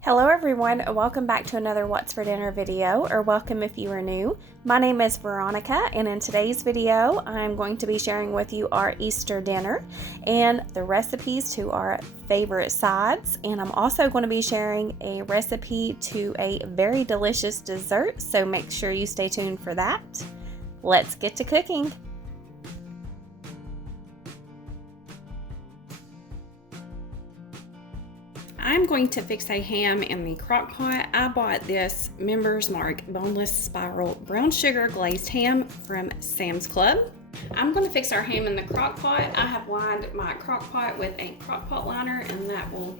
Hello everyone, welcome back to another What's for Dinner video, or welcome if you are new. My name is Veronica, and in today's video I'm going to be sharing with you our Easter dinner and the recipes to our favorite sides, and I'm also going to be sharing a recipe to a very delicious dessert, so make sure you stay tuned for that. Let's get to cooking. I'm going to fix a ham in the crock pot. I bought this Members Mark boneless spiral brown sugar glazed ham from Sam's Club. I'm going to fix our ham in the crock pot. I have lined my crock pot with a crock pot liner, and that will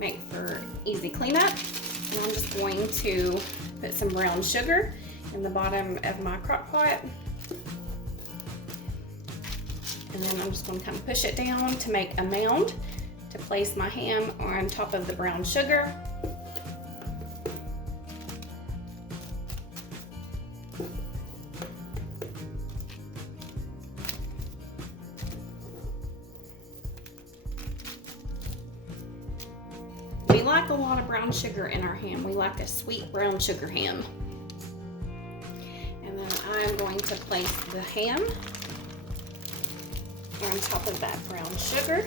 make for easy cleanup. And I'm just going to put some brown sugar in the bottom of my crock pot. And then I'm just going to kind of push it down to make a mound to place my ham on top of the brown sugar. We like a lot of brown sugar in our ham. We like a sweet brown sugar ham. And then I'm going to place the ham on top of that brown sugar.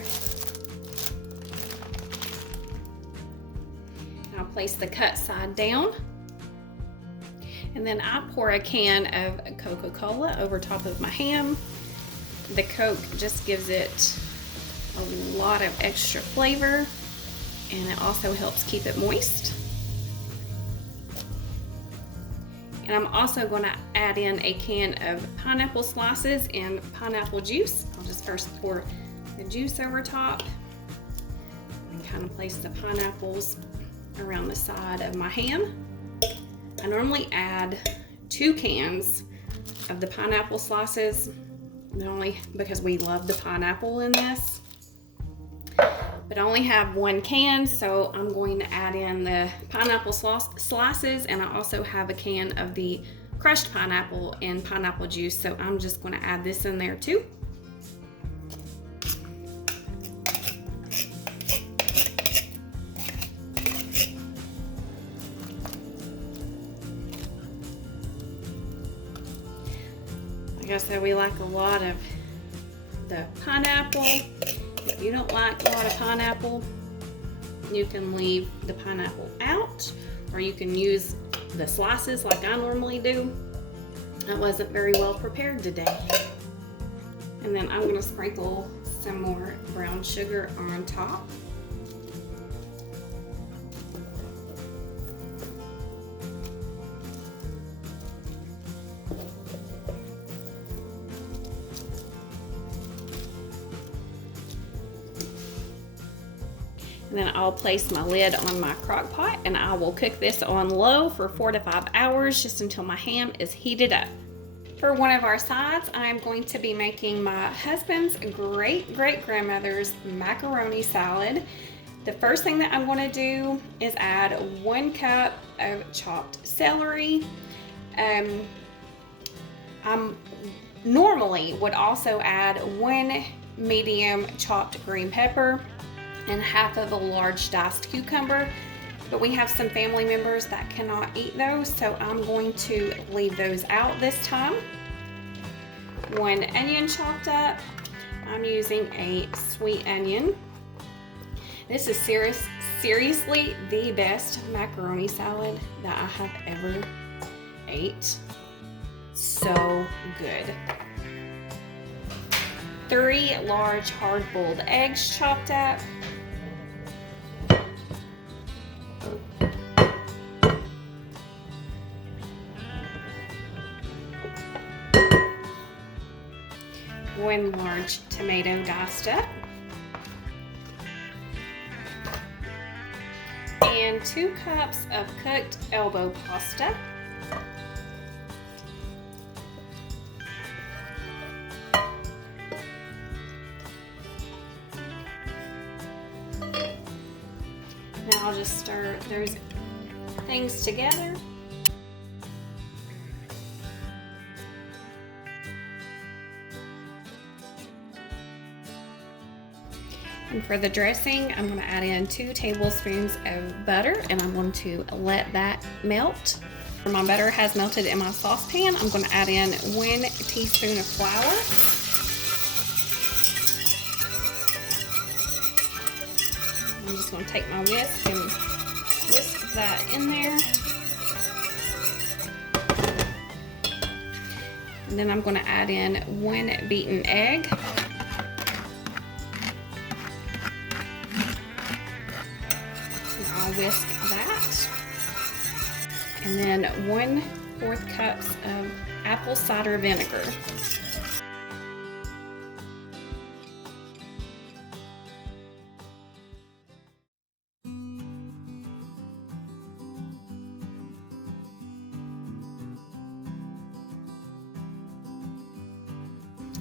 I'll place the cut side down, and then I pour a can of Coca-Cola over top of my ham. The Coke just gives it a lot of extra flavor, and it also helps keep it moist. And I'm also going to add in a can of pineapple slices and pineapple juice. I'll just first pour the juice over top and kind of place the pineapples around the side of my ham. I normally add 2 cans of the pineapple slices, not only because we love the pineapple in this, but I only have 1 can, so I'm going to add in the pineapple slices, and I also have a can of the crushed pineapple and pineapple juice, so I'm just going to add this in there too. Like I said, we like a lot of the pineapple. If you don't like a lot of pineapple, you can leave the pineapple out, or you can use the slices like I normally do. I wasn't very well prepared today. And then I'm going to sprinkle some more brown sugar on top. And then I'll place my lid on my crock pot, and I will cook this on low for 4 to 5 hours, just until my ham is heated up. For one of our sides, I'm going to be making my husband's great-great-grandmother's macaroni salad. The first thing that I'm going to do is add 1 cup of chopped celery. I normally would also add 1 medium chopped green pepper and half of a large diced cucumber, but we have some family members that cannot eat those, so I'm going to leave those out this time. 1 onion chopped up. I'm using a sweet onion. This is seriously the best macaroni salad that I have ever ate. So good. 3 large hard-boiled eggs chopped up. 1 large tomato diced up, and 2 cups of cooked elbow pasta. Now I'll just stir those things together. And for the dressing, I'm going to add in 2 tablespoons of butter, and I'm going to let that melt. When my butter has melted in my saucepan, I'm going to add in 1 teaspoon of flour. I'm just going to take my whisk and whisk that in there. And then I'm going to add in 1 beaten egg. I'll whisk that. And then 1/4 cups of apple cider vinegar.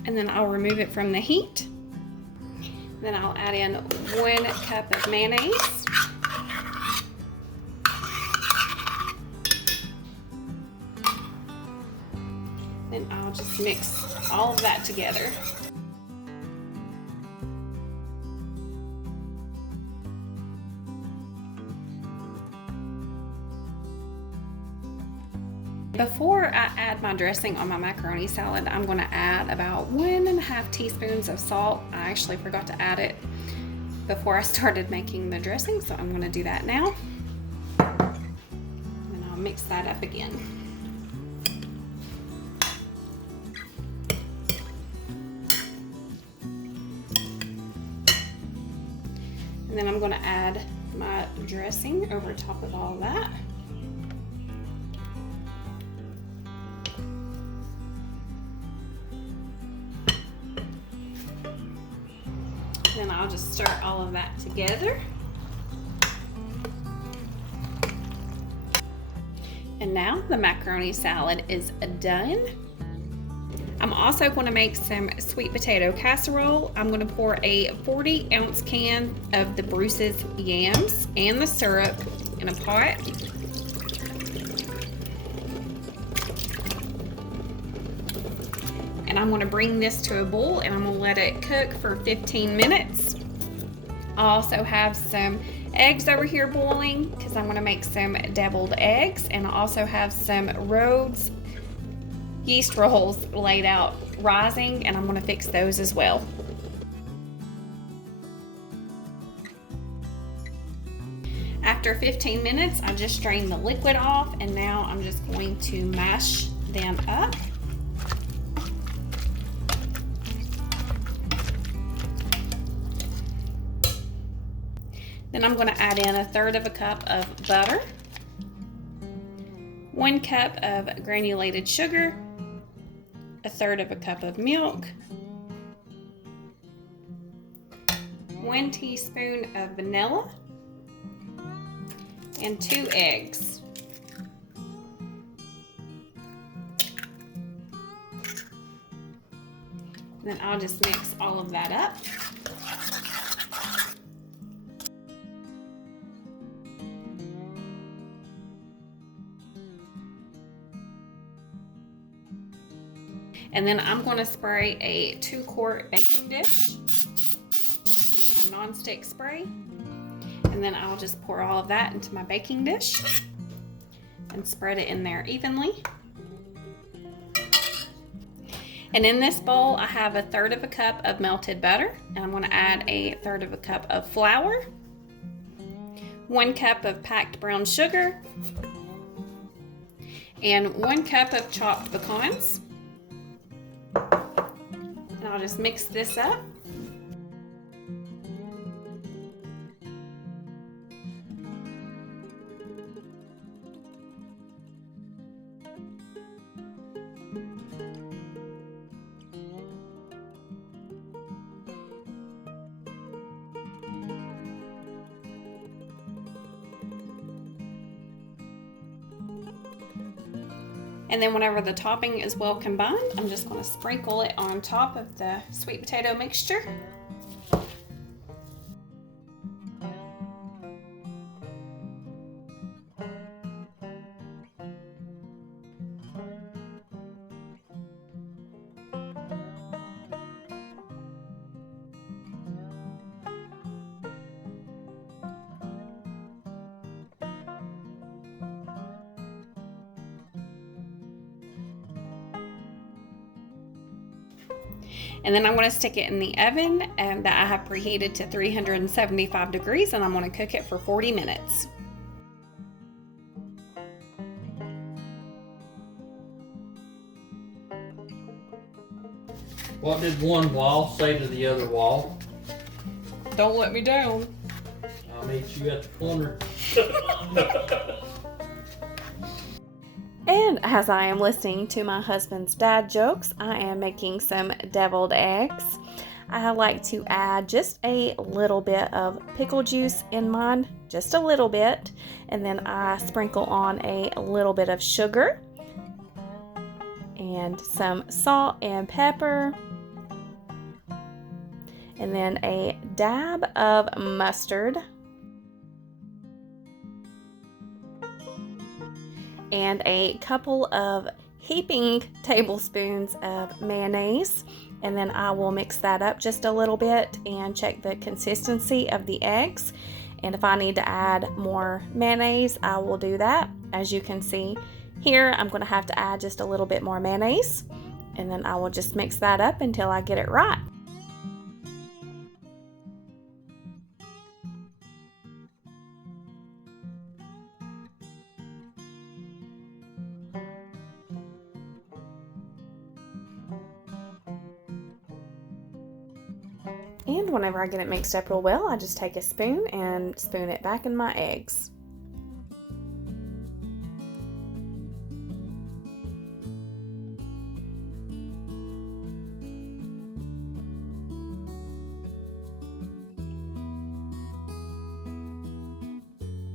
And then I'll remove it from the heat. Then I'll add in 1 cup of mayonnaise. Then I'll just mix all of that together. Before I add my dressing on my macaroni salad, I'm going to add about 1.5 teaspoons of salt. I actually forgot to add it before I started making the dressing, so I'm going to do that now. And I'll mix that up again. And then I'm going to add my dressing over top of all that. Then I'll just stir all of that together. And now the macaroni salad is done. I'm also going to make some sweet potato casserole. I'm going to pour a 40-ounce can of the Bruce's yams and the syrup in a pot. And I'm going to bring this to a boil and I'm going to let it cook for 15 minutes. I also have some eggs over here boiling because I'm going to make some deviled eggs, and I also have some Rhodes yeast rolls laid out rising, and I'm going to fix those as well. After 15 minutes, I just strained the liquid off, and now I'm just going to mash them up. Then I'm going to add in 1/3 cup of butter, 1 cup of granulated sugar, 1/3 cup of milk, 1 teaspoon of vanilla, and 2 eggs. Then I'll just mix all of that up. And then I'm going to spray a 2-quart baking dish with a non-stick spray. And then I'll just pour all of that into my baking dish and spread it in there evenly. And in this bowl, I have 1/3 cup of melted butter, and I'm going to add 1/3 cup of flour, 1 cup of packed brown sugar, and 1 cup of chopped pecans. And I'll just mix this up. And then whenever the topping is well combined, I'm just going to sprinkle it on top of the sweet potato mixture. And then I'm going to stick it in the oven that I have preheated to 375 degrees, and I'm going to cook it for 40 minutes. What did one wall say to the other wall? Don't let me down. I'll meet you at the corner. And as I am listening to my husband's dad jokes, I am making some deviled eggs. I like to add just a little bit of pickle juice in mine, just a little bit, and then I sprinkle on a little bit of sugar and some salt and pepper, and then a dab of mustard, and a couple of heaping tablespoons of mayonnaise. And then I will mix that up just a little bit and check the consistency of the eggs. And if I need to add more mayonnaise, I will do that. As you can see here, I'm going to have to add just a little bit more mayonnaise. And then I will just mix that up until I get it right. And whenever I get it mixed up real well, I just take a spoon and spoon it back in my eggs.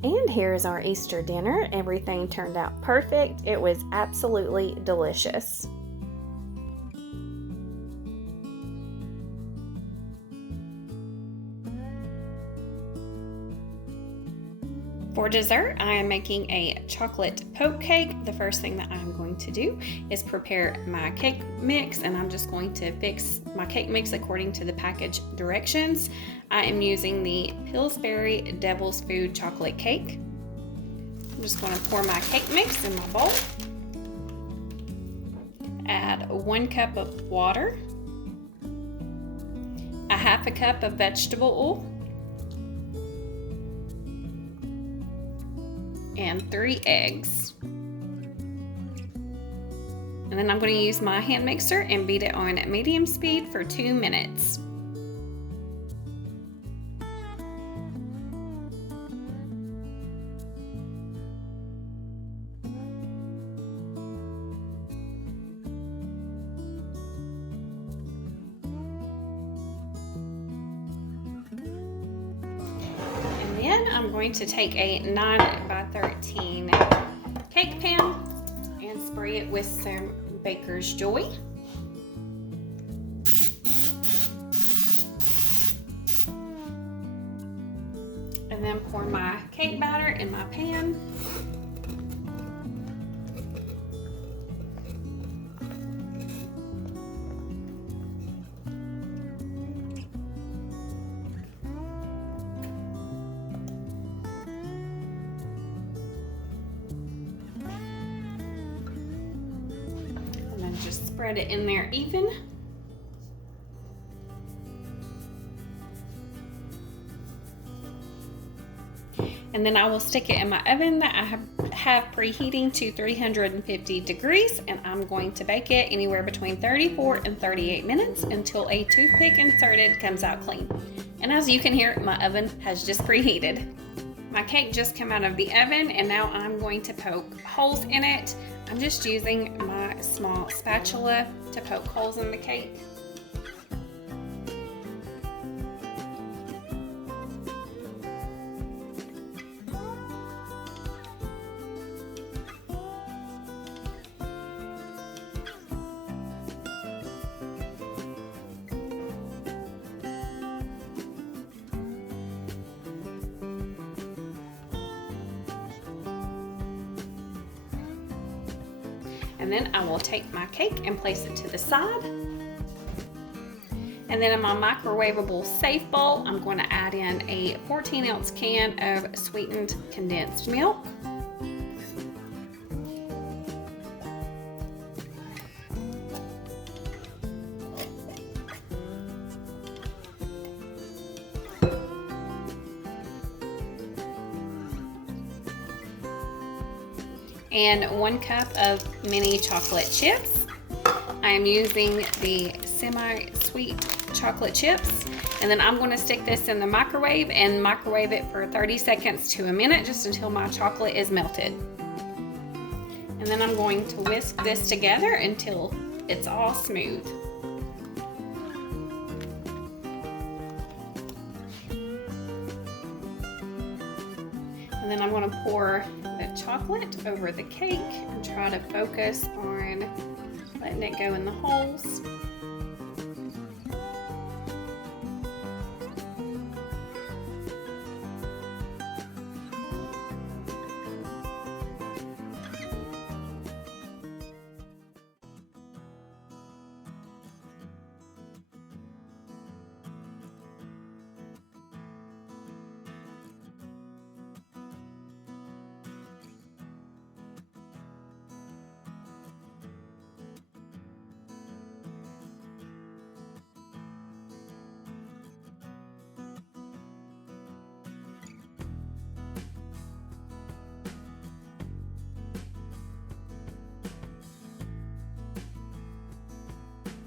And here's our Easter dinner. Everything turned out perfect. It was absolutely delicious. For dessert, I am making a chocolate poke cake. The first thing that I'm going to do is prepare my cake mix, and I'm just going to fix my cake mix according to the package directions. I am using the Pillsbury Devil's Food chocolate cake. I'm just going to pour my cake mix in my bowl. Add 1 cup of water, a half a cup of vegetable oil, and 3 eggs. And then I'm going to use my hand mixer and beat it on medium speed for 2 minutes. Then I'm going to take a 9 by 13 cake pan and spray it with some Baker's Joy. And then pour my cake batter in my pan. Just spread it in there even. And then I will stick it in my oven that I have preheating to 350 degrees, and I'm going to bake it anywhere between 34 and 38 minutes until a toothpick inserted comes out clean. And as you can hear, my oven has just preheated. My cake just came out of the oven, and now I'm going to poke holes in it. I'm just using my small spatula to poke holes in the cake. And then I will take my cake and place it to the side. And then in my microwavable safe bowl, I'm going to add in a 14-ounce can of sweetened condensed milk. and 1 cup of mini chocolate chips. I am using the semi-sweet chocolate chips. And then I'm going to stick this in the microwave and microwave it for 30 seconds to a minute, just until my chocolate is melted. And then I'm going to whisk this together until it's all smooth. And then I'm going to pour the chocolate over the cake and try to focus on letting it go in the holes.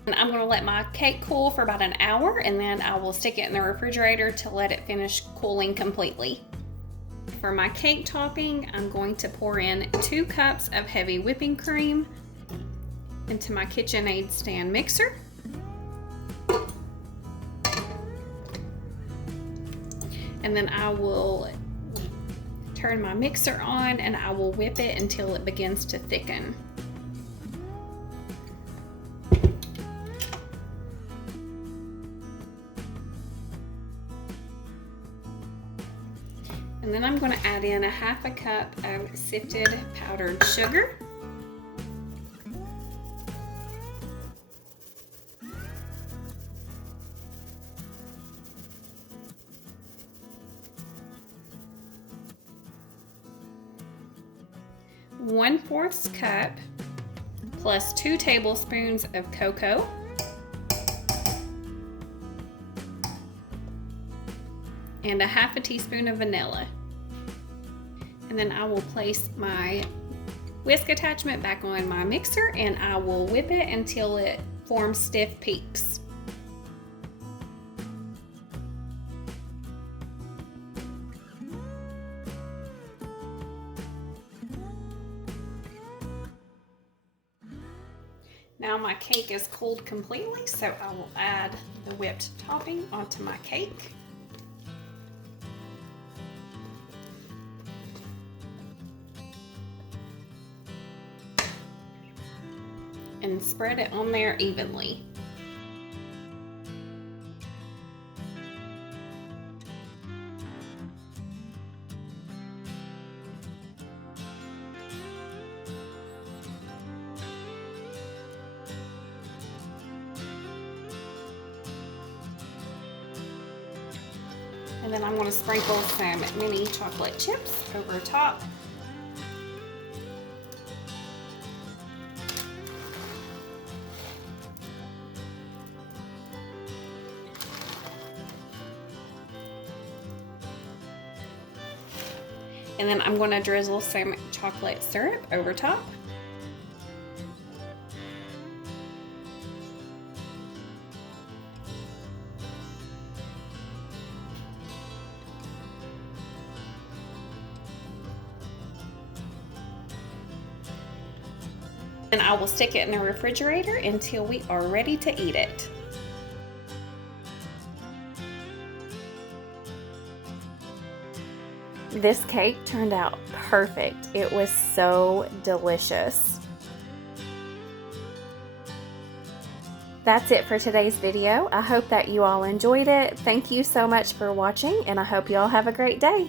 And I'm going to let my cake cool for about an hour, and then I will stick it in the refrigerator to let it finish cooling completely. For my cake topping, I'm going to pour in 2 cups of heavy whipping cream into my KitchenAid stand mixer. And then I will turn my mixer on and I will whip it until it begins to thicken. And then I'm going to add in 1/2 cup of sifted powdered sugar. One-fourth cup plus 2 tablespoons of cocoa. And 1/2 teaspoon of vanilla. And then I will place my whisk attachment back on my mixer and I will whip it until it forms stiff peaks. Now my cake is cooled completely, so I will add the whipped topping onto my cake. And spread it on there evenly. And then I'm going to sprinkle some mini chocolate chips over top. And then I'm going to drizzle some chocolate syrup over top. And I will stick it in the refrigerator until we are ready to eat it. This cake turned out perfect. It was so delicious. That's it for today's video. I hope that you all enjoyed it. Thank you so much for watching, and I hope you all have a great day.